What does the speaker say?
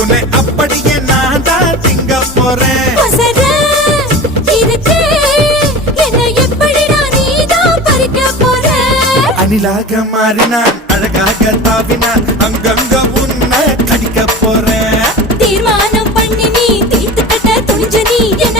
உன்னை அப்படியே நான் தான் திங்க போறேன். அணிலாக மாறினான் அழகாக தாவினான் அங்கங்க உன்னை கடிக்க போறேன். தீர்மானம் பண்ணி நீ தீர்த்து கட்ட துணிஞ்ச நீ என்ன